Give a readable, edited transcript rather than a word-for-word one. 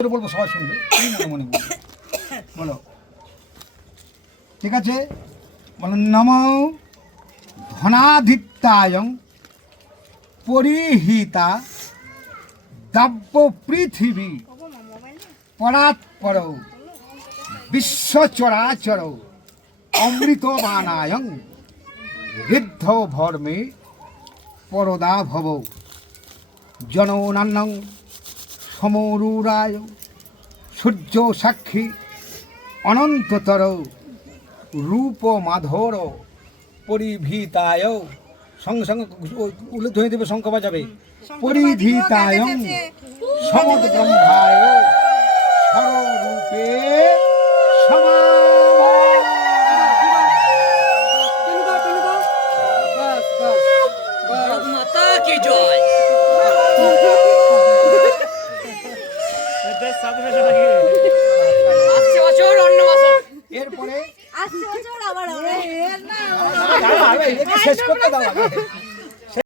বলবো সবাই শুনবে, তুমি মনে মনে বলবে। বলো, ঠিক আছে? বলো নমো ধনাধিত্যায়ং পরিহিতা দাব্য পৃথিবী পরাৎপর বিশ্বচরাচর অমৃতবানায়ং ঋদ্ধ ভর্মে পরদা ভব জননান্নং সমরুরায় সূর্য সাক্ষী অনন্ততর রূপ মাধর পরিভীতায় সঙ্গে সঙ্গে উল্লেখ হয়ে দেবে, শঙ্খ বাজাবে। পরিধীতায় সমদ ব্রহ্মায় স্বরূপে মাতা কি জয়। আসছে বছর অন্য বছর, এরপরে আসছে বছর আবার হবে। শেষ করতে দাও।